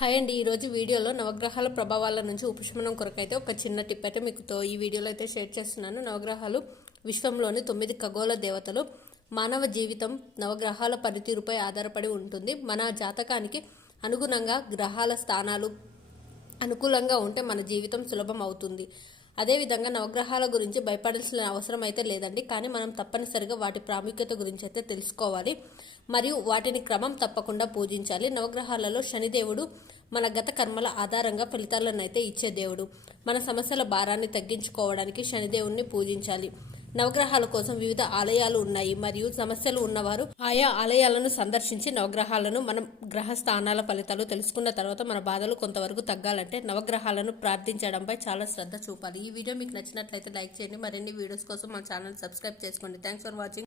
Hi అండి. ఈరోజు వీడియోలో నవగ్రహాల ప్రభావాల నుంచి ఉపశమనం కొరకైతే ఒక చిన్న టిప్ అయితే మీకు ఈ వీడియోలో అయితే షేర్ చేస్తున్నాను. నవగ్రహాలు విశ్వంలోని 9 ఖగోళ దేవతలు. మానవ జీవితం నవగ్రహాల పనితీరుపై ఆధారపడి ఉంటుంది. మన జాతకానికి అనుగుణంగా గ్రహాల స్థానాలు అనుకూలంగా ఉంటే మన జీవితం సులభం అవుతుంది. అదేవిధంగా నవగ్రహాల గురించి భయపడాల్సిన అవసరం అయితే లేదండి. కానీ మనం తప్పనిసరిగా వాటి ప్రాముఖ్యత గురించి అయితే తెలుసుకోవాలి మరియు వాటిని క్రమం తప్పకుండా పూజించాలి. నవగ్రహాలలో శనిదేవుడు మన గత కర్మల ఆధారంగా ఫలితాలను అయితే ఇచ్చే దేవుడు. మన సమస్యల భారాన్ని తగ్గించుకోవడానికి శనిదేవుణ్ణి పూజించాలి. నవగ్రహాల కోసం వివిధ ఆలయాలు ఉన్నాయి మరియు సమస్యలు ఉన్నవారు ఆయా ఆలయాలను సందర్శించి నవగ్రహాలను మనం గ్రహ స్థానాల ఫలితాలు తెలుసుకున్న తర్వాత మన బాధలు కొంతవరకు తగ్గాలంటే నవగ్రహాలను ప్రార్థించడంపై చాలా శ్రద్ధ చూపాలి. ఈ వీడియో మీకు నచ్చినట్లయితే లైక్ చేయండి. మరిన్ని వీడియోస్ కోసం మా ఛానల్ సబ్స్క్రైబ్ చేసుకోండి. Thanks for watching.